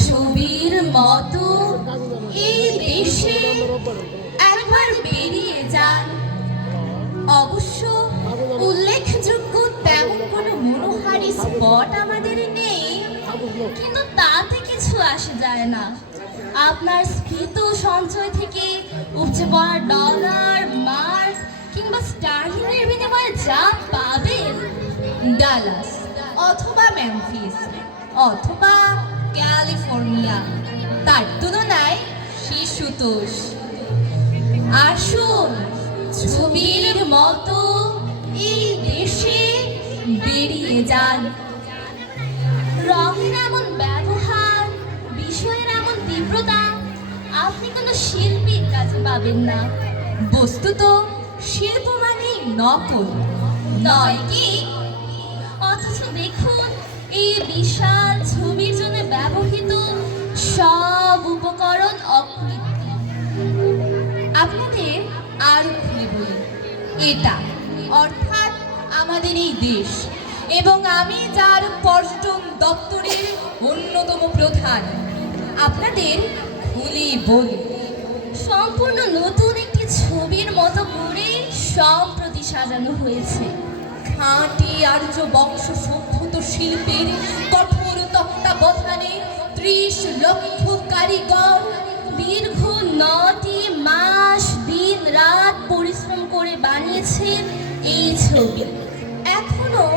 ছবির মতো এই দেশে একবার বেরিয়ে যান। অবশ্য উল্লেখযোগ্য তেমন কোনো মনোহারি স্পট আমাদের নেই, কিন্তু তাতে কিছু আসে যায় না। আপনার স্ফীত সঞ্চয় থেকে উপচে পড়া ডলার, মার্ক কিংবা স্টার্লিংয়ের বিনিময়ে যা পাবেন ডালাস অথবা মেমফিস অথবা ক্যালিফোর্নিয়া। তার তুলনায় শিশুতোষ। আসুন, ছবির মতো এই দেশে বেরিয়ে যান। রঙের এমন ব্যবহার, বিষয়ের এমন তীব্রতা আপনি কোনো শিল্পীর কাছে পাবেন না। বস্তুত শিল্প মানেই নকল, নয় কি? অথচ দেখুন এই বিশাল ছবির জন্য ব্যবহৃত সব উপকরণ অকৃত্রিম। আপনাদের আরও খুলে বলি। এটা অর্থাৎ আমাদের এই দেশ এবং আমি যার পর্যটন দপ্তরের অন্যতম প্রধান। আপনাদের খুলে বলি। সম্পূর্ণ নতুন একটি ছবির মতো করে সম্প্রতি সাজানো হয়েছে। খাঁটি আর্য বংশ শিল্পের কঠোর তত্ত্বাবধানে ত্রিশ লক্ষ কারিগর দীর্ঘ নটি মাস দিন রাত পরিশ্রম করে বানিয়েছেন এই ছবি। এখনও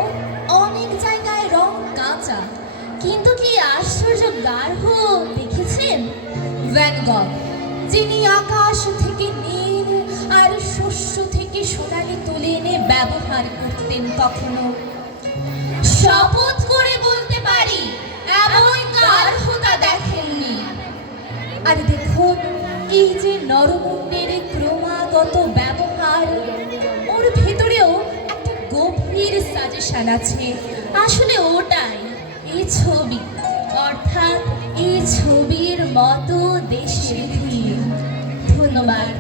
অনেক জায়গায় রং কাঁচা, কিন্তু কি আশ্চর্য গার্হ দেখেছেন? ভ্যান গগ যিনি আকাশ থেকে নীল আর শস্য থেকে সোনালি তুলে এনে ব্যবহার করতেন কখনো শপথ করে বলতে পারি, এমন গার্হতা দেখেননি? আর দেখুন এই যে নরমুণ্ডের ক্রমাগত ব্যবহার, ওর ভেতরেও একটা গভীর সাজেশন আছে। আসলে ওটাই, এই ছবি, অর্থাৎ এই ছবির মতো দেশের ধন্যবাদ।